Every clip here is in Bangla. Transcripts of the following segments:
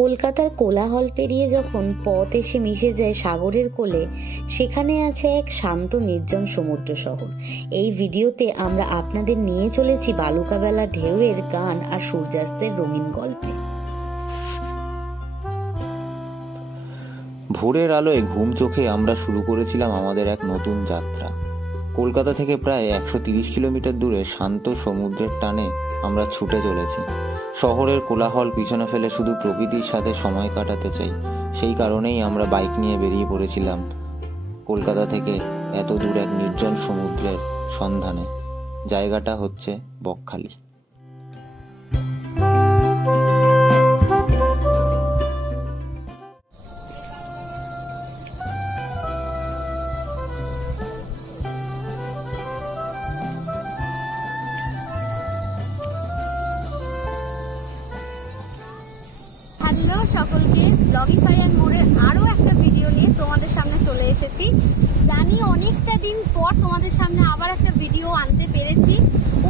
কলকাতার কোলাহল পেরিয়ে যখন পথ এসে মিশে যায় সাগরের কোলে, সেখানে আছে এক শান্ত নির্জন সমুদ্র শহর। এই ভিডিওতে আমরা আপনাদের নিয়ে চলেছি বালুকাবেলা ঢেউয়ের গান আর সূর্যাস্তের রঙিন গল্পে। ভোরের আলোয় ঘুম চোখে আমরা শুরু করেছিলাম আমাদের এক নতুন যাত্রা। কলকাতা থেকে প্রায় 130 কিলোমিটার দূরে শান্ত সমুদ্রের টানে আমরা ছুটে চলেছি। শহরের কোলাহল পিছনে ফেলে শুধু প্রকৃতির সাথে সময় কাটাতে চাই। সেই কারণেই আমরা বাইক নিয়ে বেরিয়ে পড়েছিলাম কলকাতা থেকে এত দূর এক নির্জন সমুদ্রের সন্ধানে। জায়গাটা হচ্ছে বকখালি। হ্যালো সকলকে, ব্লগিফাই অ্যান্ড মোড়ের আরও একটা ভিডিও নিয়ে তোমাদের সামনে চলে এসেছি। জানি অনেকটা দিন পর তোমাদের সামনে আবার একটা ভিডিও আনতে পেরেছি।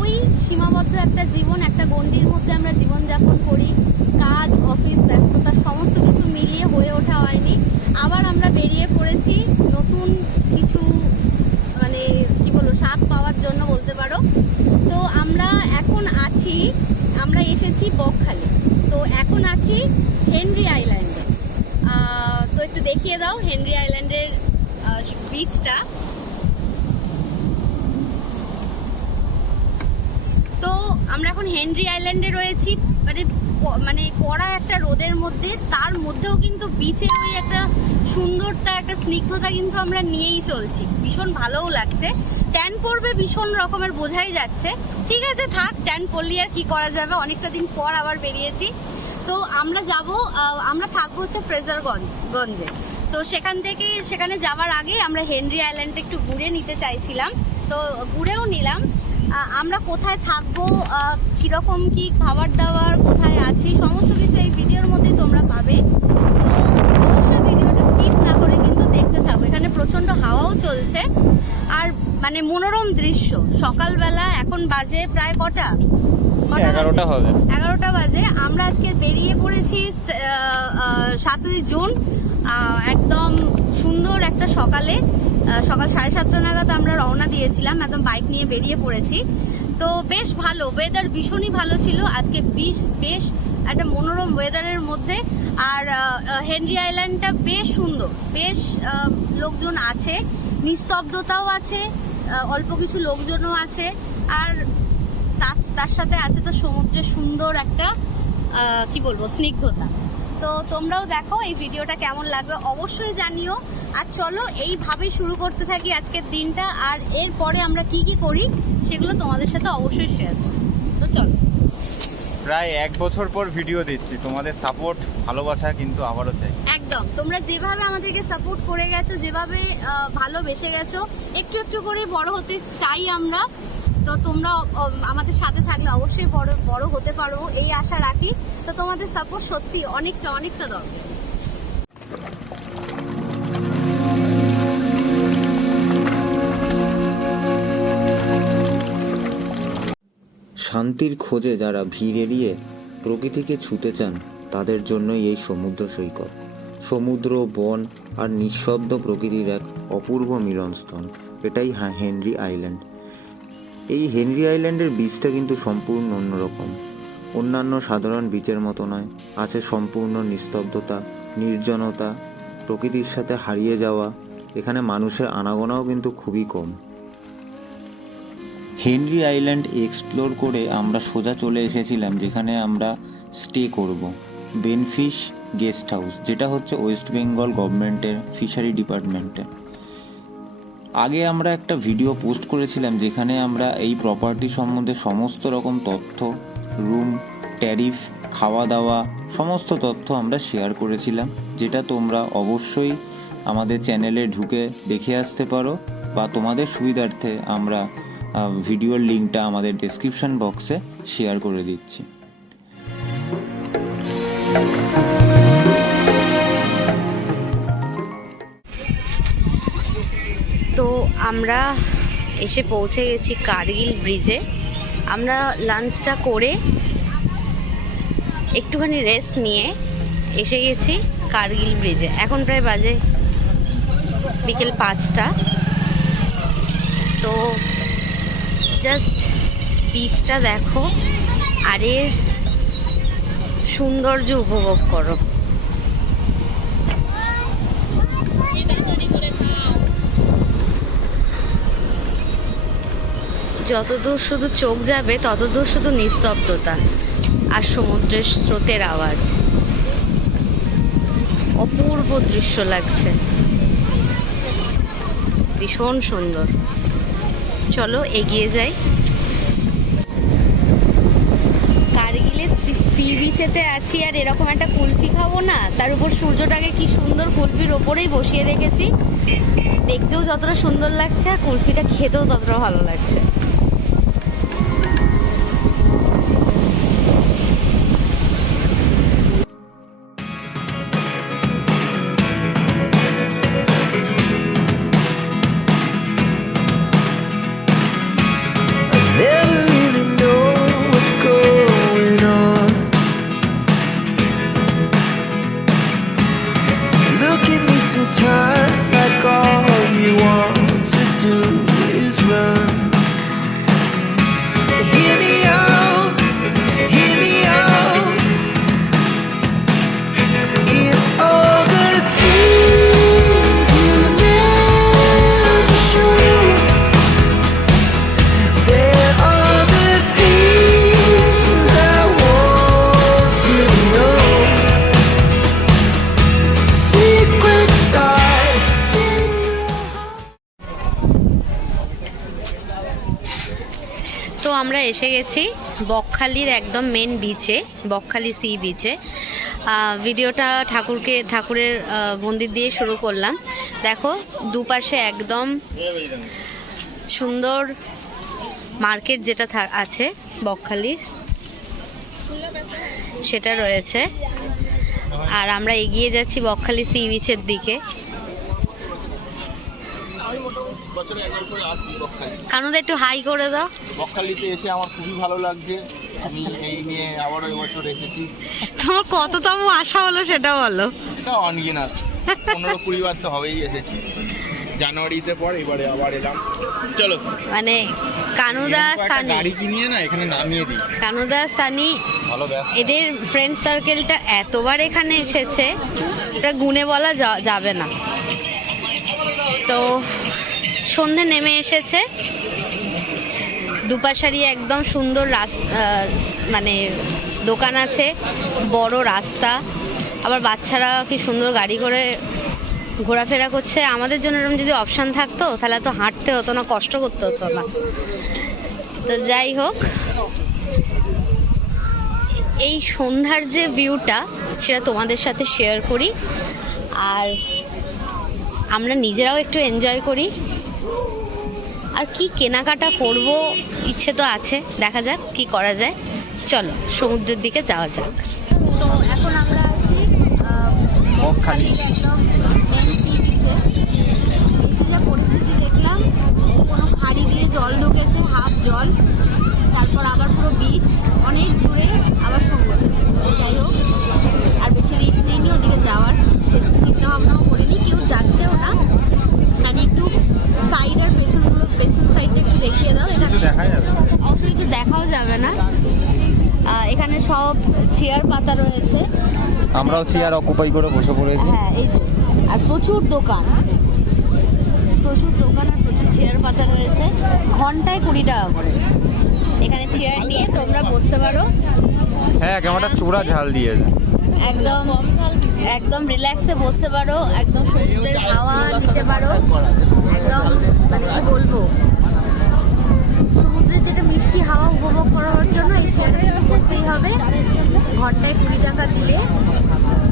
ওই সীমাবদ্ধ একটা জীবন, একটা গণ্ডির মধ্যে আমরা জীবনযাপন করি। কাজ, অফিস, ব্যস্ততা সমস্ত কিছু মিলিয়ে হয়ে ওঠা হয়নি। আবার আমরা বেরিয়ে পড়েছি নতুন কিছু কি বলবো স্বাদ পাওয়ার জন্য বলতে পারো। তো আমরা এসেছি বকখালি। তো এখন আছি হেনরি আইল্যান্ডে। তো একটু দেখিয়ে দাও হেনরি আইল্যান্ডের বিচটা। তো আমরা এখন হেনরি আইল্যান্ডে রয়েছি, মানে কড়া একটা রোদের মধ্যে, তার মধ্যেও কিন্তু বিচের ওই একটা সুন্দরতা, একটা স্নিগ্ধতা কিন্তু আমরা নিয়েই চলছি। ভীষণ ভালোও লাগছে। ট্যান পড়বে ভীষণ রকমের, বোঝাই যাচ্ছে। ঠিক আছে, থাক, ট্যান পড়লি আর কি করা যাবে, অনেকটা দিন পর আবার বেরিয়েছি। তো আমরা থাকবো হচ্ছে ফ্রেজারগঞ্জে। তো সেখানে যাওয়ার আগে আমরা হেনরি আইল্যান্ডে একটু ঘুরে নিতে চাইছিলাম। তো ঘুরেও নিলাম। আমরা কোথায় থাকবো, কিরকম কি খাবার দাবার, কোথায় আছি, সমস্ত কিছু এই ভিডিওর মধ্যে তোমরা পাবে। তো অবশ্যই ভিডিওটা স্কিপ না করে কিন্তু দেখতে থাকো। এখানে প্রচন্ড হাওয়াও চলছে আর মনোরম দৃশ্য। সকালবেলা এখন বাজে প্রায় কটা? 11টা বাজে। আমরা আজকে বেরিয়ে পড়েছি 7ই জুন। একদম সুন্দর একটা সকাল 7:30 নাগাদ আমরা রওনা দিয়েছিলাম, একদম বাইক নিয়ে বেরিয়ে পড়েছি। তো বেশ ভালো ওয়েদার, ভীষণই ভালো ছিল আজকে। বেশ একটা মনোরম ওয়েদারের মধ্যে। আর হেনরি আইল্যান্ডটা বেশ সুন্দর, বেশ লোকজন আছে, নিস্তব্ধতাও আছে, অল্প কিছু লোকজনও আছে। আর তার সাথে আছে তো সমুদ্রের সুন্দর একটা কি বলবো স্নিগ্ধতা। তো তোমরাও দেখো এই ভিডিওটা কেমন লাগবে অবশ্যই জানিও। আর চলো এইভাবেই শুরু করতে থাকি আজকের দিনটা। আর এরপরে আমরা কি কি করি সেগুলো তোমাদের সাথে অবশ্যই শেয়ার করব। তো চলো। প্রায় 1 বছর পর ভিডিও দিচ্ছি, তোমাদের সাপোর্ট, ভালোবাসা কিন্তু আবারও চাই। একদম, তোমরা যেভাবে আমাদেরকে সাপোর্ট করে গেছো, যেভাবে ভালোবেসে গেছো, একটু একটু করে বড় হতে চাই আমরা। তো তোমরা আমাদের সাথে থাকলে অবশ্যই বড় হতে পারবো এই আশা রাখি। তো তোমাদের সাপোর্ট সত্যি অনেকটা দরকার। শান্তির খোঁজে যারা ভিড় এড়িয়ে প্রকৃতিকে ছুঁতে চান, তাদের জন্যই এই সমুদ্র সৈকত। সমুদ্র, বন আর নিঃশব্দ প্রকৃতির এক অপূর্ব মিলনস্থল। এটাই হেনরি আইল্যান্ড। এই হেনরি আইল্যান্ডের বিচটা কিন্তু সম্পূর্ণ অন্যরকম। অন্যান্য সাধারণ বিচের মতো নয়। আছে সম্পূর্ণ নিস্তব্ধতা, নির্জনতা, প্রকৃতির সাথে হারিয়ে যাওয়া। এখানে মানুষের আনাগোনাও কিন্তু খুবই কম। হেনরি আইল্যান্ড এক্সপ্লোর করে আমরা সোজা চলে এসেছিলাম যেখানে আমরা স্টে করব, বেনফিশ গেস্ট হাউস, যেটা হচ্ছে ওয়েস্ট বেঙ্গল গভর্নমেন্টের ফিশারি ডিপার্টমেন্টে। আগে আমরা একটা ভিডিও পোস্ট করেছিলাম যেখানে আমরা এই প্রপার্টি সম্বন্ধে সমস্ত রকম তথ্য, রুম, ট্যারিফ, খাওয়া দাওয়া সমস্ত তথ্য আমরা শেয়ার করেছিলাম, যেটা তোমরা অবশ্যই আমাদের চ্যানেলে ঢুকে দেখে আসতে পারো, বা তোমাদের সুবিধার্থে আমরা ভিডিওর লিঙ্কটা আমাদের ডেসক্রিপশন বক্সে শেয়ার করে দিচ্ছি। তো আমরা এসে পৌঁছে গেছি কার্গিল ব্রিজে। আমরা লাঞ্চটা করে একটুখানি রেস্ট নিয়ে এসে গেছি কার্গিল ব্রিজে। এখন প্রায় বাজে বিকেল 5টা। তো জাস্ট বিচটা দেখো আর এর সৌন্দর্য উপভোগ করো। যতদূর শুধু চোখ যাবে ততদূর শুধু নিস্তব্ধতা আর সমুদ্রের স্রোতের আওয়াজ। অপূর্ব দৃশ্য লাগছে, ভীষণ সুন্দর। চলো এগিয়ে যাই। কার্গিলের সি বিচেতে আছি আর এরকম একটা কুলফি খাবো না, তার উপর সূর্যটাকে কি সুন্দর কুলফির ওপরেই বসিয়ে রেখেছি। দেখতেও যতটা সুন্দর লাগছে আর কুলফিটা খেতেও ততটা ভালো লাগছে। Never really know what's going on. Look at me sometimes like all you want to do is run. Hear me out, hear me out. If all the things you never show, there are the things I want to know. Secrets start in your তো আমরা এসে গেছি বকখালির একদম মেন বিচে, বকখালি সি বিচে। ভিডিওটা ঠাকুরের মন্দির দিয়ে শুরু করলাম। দেখো দুপাশে একদম সুন্দর মার্কেট যেটা আছে বকখালির, সেটা রয়েছে। আর আমরা এগিয়ে যাচ্ছি বকখালি সি বিচের দিকে। বছরে একবার করে আসি বকখালি। কানুদা একটু হাই করে দাও। বকখালিতে এসে আমার খুবই ভালো লাগছে। আমি এই নিয়ে আবারও এবছর এসেছি। তোমার কততম আশা হলো সেটা বলো। এটা অনগিনার 15-20 বার তো হবেই এসেছি। জানুয়ারিতে পর এবারে আবার এলাম। চলো মানে কানুদা সানি, গাড়ি কিনিয়ে না এখানে নামিয়ে দিই। কানুদা সানি ভালো ব্যবসা। এদের ফ্রেন্ড সার্কেলটা এতবার এখানে এসেছে এটা গুণে বলা যাবে না। তো সন্ধে নেমে এসেছে, দুপাশারই একদম সুন্দর রাস্তা, মানে দোকান আছে, বড় রাস্তা, আবার বাচ্চারা কি সুন্দর গাড়ি করে ঘোরাফেরা করছে। আমাদের জন্য এরকম যদি অপশান থাকতো তাহলে তো হাঁটতে হতো না, কষ্ট করতে হতো না। তো যাই হোক, এই সন্ধ্যার যে ভিউটা সেটা তোমাদের সাথে শেয়ার করি আর আমরা নিজেরাও একটু এনজয় করি। আর কি কেনাকাটা করব ইচ্ছে তো আছে, দেখা যাক কি করা যায়। চলো সমুদ্রের দিকে যাওয়া যাক। তো এখন আমরা আছি বকখালি। একদম এমসি বিচে। এসে যা পরিস্থিতি দেখলাম, কোনো খাড়ি দিয়ে জল ঢুকেছে, হাফ জল, তারপর আবার পুরো বিচ, অনেক দূরে আবার সমুদ্র। যাই হোক, আর বেশি রিস্ক নেইনি ওদিকে যাওয়ার, চিন্তা ভাবনাও করিনি, কেউ যাচ্ছেও না। মানে একটু সাইড আর পেছন সাইডটা একটু দেখিয়ে দাও। এখানে দেখা যাবে অবশ্যই কিছু দেখাও যাবে না। এখানে সব চেয়ার পাতা রয়েছে, আমরাও চেয়ার অকুপাই করে বসে পড়েছি। হ্যাঁ এই যে, আর প্রচুর দোকান আর প্রচুর চেয়ার পাতা রয়েছে। ঘন্টায় 20 টাকা করে। এখানে চেয়ার নিয়ে তোমরা বসতে পারো, হ্যাঁ কেমনটা চূড়া ঝাল দিয়ে একদম রিল্যাক্সে বসতে পারো, একদম সমুদ্রের হাওয়া নিতে পারো। একদম মানে কি বলবো, সমুদ্রের যেটা মিষ্টি হাওয়া উপভোগ করার জন্য এই চেয়ারে বসতেই হবে। ঘন্টায় 20 টাকা দিয়ে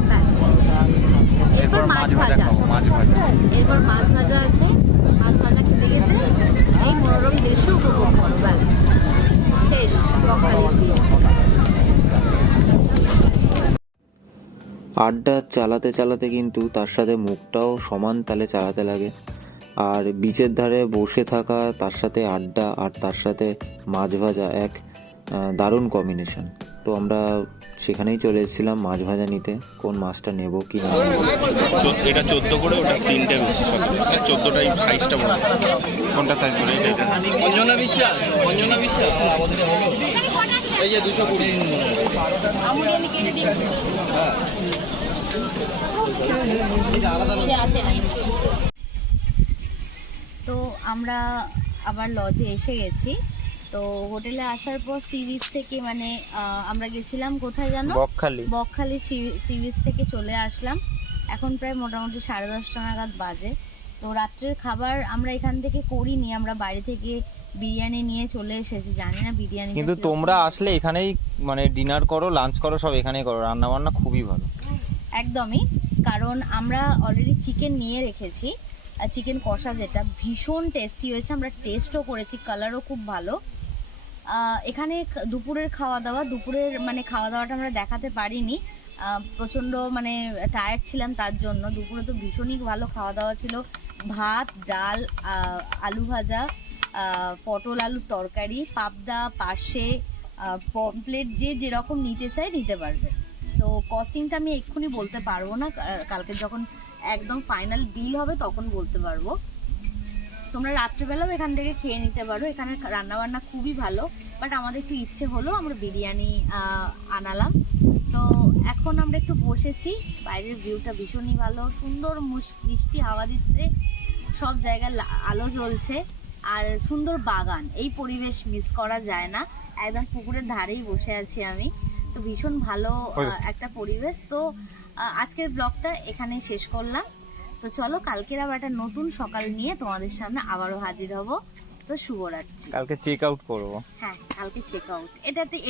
ব্যাস। এরপর মাছ ভাজা, এরপর মাছ ভাজা আছে। মাছ ভাজা খেতে খেতে এই মনোরম দৃশ্য উপভোগ করো, ব্যাস শেষ বকখালির বিচ। আড্ডা চালাতে চালাতে কিন্তু তার সাথে মুখটাও সমান তালে চালাতে লাগে। আর বিচের ধারে বসে থাকা, তার সাথে আড্ডা আর তার সাথে মাছ ভাজা এক দারুণ কম্বিনেশন। তো আমরা সেখানেই চলে এসেছিলাম মাছ ভাজা নিতে, কোন মাছটা নেব কি না। এটা 14 করে, ওটা 3টে বেশি, 14টাই সাইজটা বড়। কোনটা সাইজ করে? এটা অঞ্জনা বিশ্বাস, অঞ্জনা বিশ্বাস এই যে 220। আমুলি আমি কেটে দিয়েছি। সে আছে নাই আছে। তো আমরা আবার লজে এসে গেছি। তো হোটেলে আসার পর সি বিচ থেকে মানে আমরা গেছিলাম কোথায় জানো? বকখালি সি বিচ থেকে চলে আসলাম। এখন প্রায় মোটামুটি 10:30 নাগাদ বাজে। তো রাত্রের খাবার আমরা এখান থেকে করিনি, আমরা বাইরে থেকে বিরিয়ানি নিয়ে চলে এসেছি। জানি না বিরিয়ানি, কিন্তু তোমরা আসলে এখানেই মানে ডিনার করো, লাঞ্চ করো, সব এখানেই করো, রান্না বান্না খুবই ভালো। একদমই, কারণ আমরা অলরেডি চিকেন নিয়ে রেখেছি। চিকেন কষা যেটা ভীষণ টেস্টি হয়েছে, আমরা টেস্টও করেছি, কালারও খুব ভালো। এখানে দুপুরের খাওয়া দাওয়াটা আমরা দেখাতে পারিনি, প্রচণ্ড মানে টায়ার্ড ছিলাম, তার জন্য। দুপুরে তো ভীষণই ভালো খাওয়া দাওয়া ছিল। ভাত, ডাল, আলু ভাজা, পটল আলুর তরকারি, পাবদা, পার্শে, পমপ্লেট, যে যেরকম নিতে চাই নিতে পারবে। তো কস্টিংটা আমি এক্ষুনি বলতে পারবো না, কালকে যখন একদম ফাইনাল বিল হবে তখন বলতে পারবো। তোমরা রাত্রিবেলাও এখান থেকে খেয়ে নিতে পারো, এখানে রান্নাবান্না খুবই ভালো। বাট আমাদের একটু ইচ্ছে হলো, আমরা বিরিয়ানি আনালাম। তো এখন আমরা একটু বসেছি, বাইরের ভিউটা ভীষণই ভালো, সুন্দর মিষ্টি হাওয়া দিচ্ছে, সব জায়গায় আলো জ্বলছে, আর সুন্দর বাগান। এই পরিবেশ মিস করা যায় না। একদম পুকুরের ধারেই বসে আছি আমি, তো ভীষণ ভালো একটা পরিবেশ। তো আজকের ব্লগটা এখানে শেষ করলাম। তো চলো কালকের আবার একটা নতুন সকাল নিয়ে তোমাদের সামনে আবারও হাজির হব। তো শুভরাত্রি। কালকে চেক আউট করবো। হ্যাঁ, কালকে চেক আউট।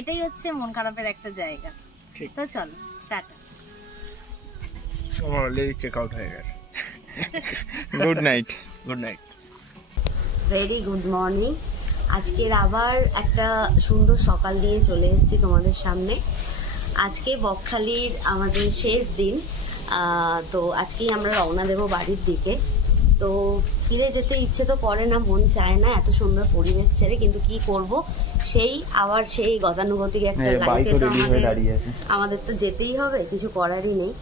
এটাই হচ্ছে মন খারাপের একটা জায়গা। তো চলো, টাটা। আমার অলরেডি চেক আউট হয়ে গেছে। Good night. Good night. Very good morning. আজকের আবার একটা সুন্দর সকাল নিয়ে চলে এসেছি তোমাদের সামনে। আজকে বকখালির আমাদের শেষ দিন। তো আজকেই আমরা রওনা দেব বাড়ির দিকে। তো ফিরে যেতে ইচ্ছে তো করে না, মন চায় না এত সুন্দর পরিবেশ ছেড়ে, কিন্তু কি করব, সেই গতানুগতিক একটা লাইফে তো আমাদের তো যেতেই হবে, কিছু করারই নেই।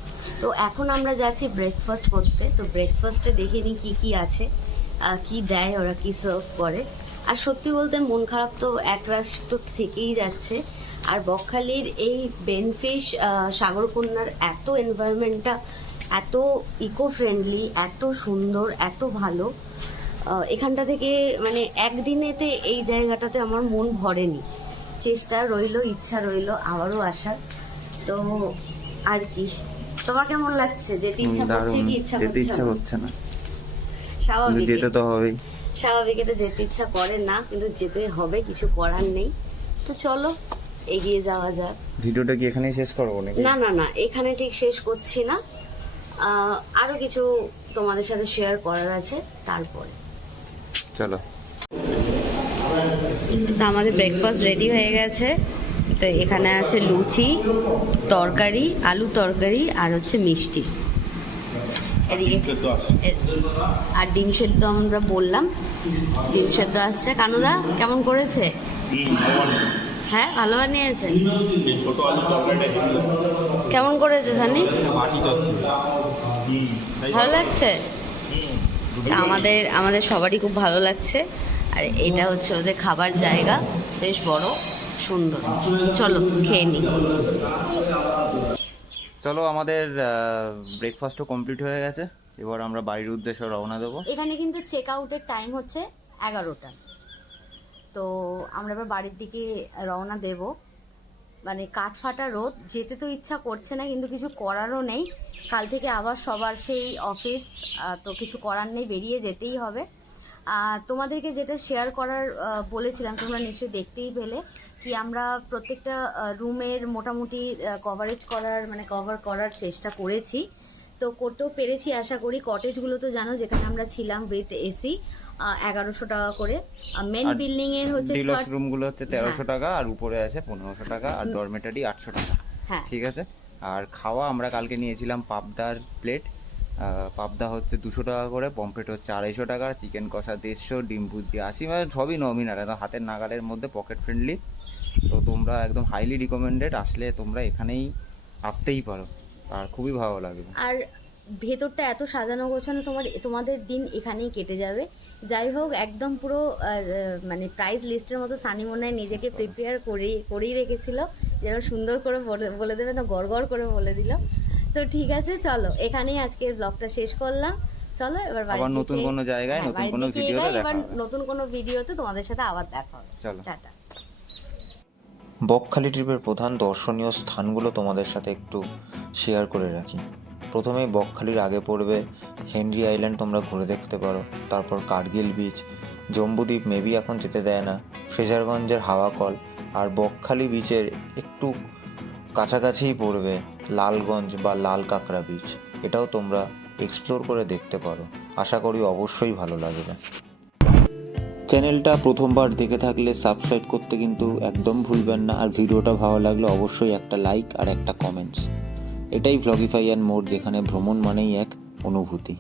তো এখন আমরা যাচ্ছি ব্রেকফাস্ট করতে। তো ব্রেকফাস্টে দেখে নিই কী আছে, কি দেয় ওরা, কি সার্ভ করে। আর সত্যি বলতে মন খারাপ তো একরাশ তো থেকেই যাচ্ছে। আর বকখালির এই বেনফিশ সাগরকন্যার এত এনভায়রনমেন্টটা এত ইকো ফ্রেন্ডলি, এত সুন্দর, এত ভালো, এখানটা থেকে মানে একদিনেতে এই জায়গাটাতে আমার মন ভরেনি। চেষ্টা রইলো, ইচ্ছা রইলো আবারও আসার। তো আর কি, তোমার কেমন লাগছে? যেতে ইচ্ছা করছে কি ইচ্ছা হচ্ছে না? স্বাভাবিক, যেতে তো হবেই। স্বাভাবিক, এটা যেতে ইচ্ছা করে না, কিন্তু যেতে হবে, কিছু করার নেই। তো চলো এগিয়ে যাওয়া যাক। ভিডিওটা কি এখানেই শেষ করবো নাকি? না, এখানে ঠিক শেষ করছি না, আরো কিছু তোমাদের সাথে শেয়ার করার আছে তারপরে। চলো। তো আমাদের ব্রেকফাস্ট রেডি হয়ে গেছে। তো এখানে আছে লুচি, তরকারি, আলু তরকারি, আর হচ্ছে মিষ্টি। এদিকে আর ডিম সেদ্ধ আমরা বললাম, ডিম সেদ্ধ আসছে। কানুদা কেমন করেছে? হ্যাঁ, ভালো বানিয়েছে। কেমন করেছে জানি? ভালো লাগছে। আমাদের সবারই খুব ভালো লাগছে। আর এটা হচ্ছে ওদের খাবার জায়গা, বেশ বড়, সুন্দর। চলো খেয়ে নিই। চলো, আমাদের ব্রেকফাস্টও কমপ্লিট হয়ে গেছে। এবার আমরা বাড়ির উদ্দেশ্যে রওনা দেবো। এখানে কিন্তু চেক আউটের টাইম হচ্ছে 11টা। তো আমরা এবার বাড়ির দিকে রওনা দেব। মানে কাঠফাটা রোদ, যেতে তো ইচ্ছা করছে না, কিন্তু কিছু করারও নেই। কাল থেকে আবার সবার সেই অফিস, তো কিছু করার নেই, বেরিয়ে যেতেই হবে। তোমাদেরকে যেটা শেয়ার করার বলেছিলাম, তোমরা নিশ্চয়ই দেখতেই পেলে, কি আমরা প্রত্যেকটা রুমের মোটামুটি কভার করার চেষ্টা করেছি। তো করতেও পেরেছি আশা করি। কটেজগুলো তো জানো, যেখানে আমরা ছিলাম উইথ এসি, 1100 টাকা করে। মেন বিল্ডিং এর হচ্ছে ডিলাক্স রুমগুলো হচ্ছে 1300 টাকা, আর উপরে আছে 1500 টাকা, আর ডরমেটারি 800 টাকা। হ্যাঁ, ঠিক আছে। আর খাওয়া আমরা কালকে নিয়েছিলাম পাবদার প্লেট। পাবদা হচ্ছে 200 টাকা করে, পমফ্রেট হচ্ছে 250 টাকা, চিকেন কষা 150, ডিম ভুজি 80, মানে সবই নমিনাল, একদম হাতের নাগালের মধ্যে, পকেট ফ্রেন্ডলি। তো তোমরা একদম হাইলি রিকমেন্ডেড, আসলে তোমরা এখানেই আসতেই পারো, আর খুবই ভালো লাগবে। আর ভেতরটা এত সাজানো গোছানো, তোমাদের দিন এখানেই কেটে যাবে। যাই হোক, একদম পুরো মানে প্রাইস লিস্টের মতো সানি মনে হয় নিজেকে প্রিপেয়ার করেই রেখেছিল, যেন সুন্দর করে বলে দেবে, তো গড় করে বলে দিল। তো ঠিক আছে, চলো এখানেই আজকের ব্লগটা শেষ করলাম। চলো এবার আবার নতুন কোনো জায়গায় নতুন কোনো ভিডিওতে দেখা হবে। নতুন কোনো ভিডিওতে তোমাদের সাথে আবার দেখা হবে। চলো। টাটা। বকখালি ট্রিপের প্রধান দর্শনীয় স্থানগুলো তোমাদের সাথে একটু শেয়ার করে রাখি। প্রথমেই বকখালির আগে পড়বে হেনরি আইল্যান্ড, তোমরা ঘুরে দেখতে পারো। তারপর কার্গিল বিচ, জম্বুদ্বীপ মেবি এখন যেতে দেয় না, ফ্রেজারগঞ্জের হাওয়া কল, আর বকখালি বিচের একটু কাছাকাছিই পড়বে লালগঞ্জ বা লাল কাঁকড়া বিচ। এটাও তোমরা এক্সপ্লোর করে দেখতে পারো, আশা করি অবশ্যই ভালো লাগবে। চ্যানেলটা প্রথমবার দেখে থাকলে সাবস্ক্রাইব করতে কিন্তু একদম ভুলবেন না, আর ভিডিওটা ভালো লাগলে অবশ্যই একটা লাইক আর একটা কমেন্টস। এটাই ভ্লগিফাই অ্যান্ড মোর, যেখানে ভ্রমণ মানেই এক অনুভূতি।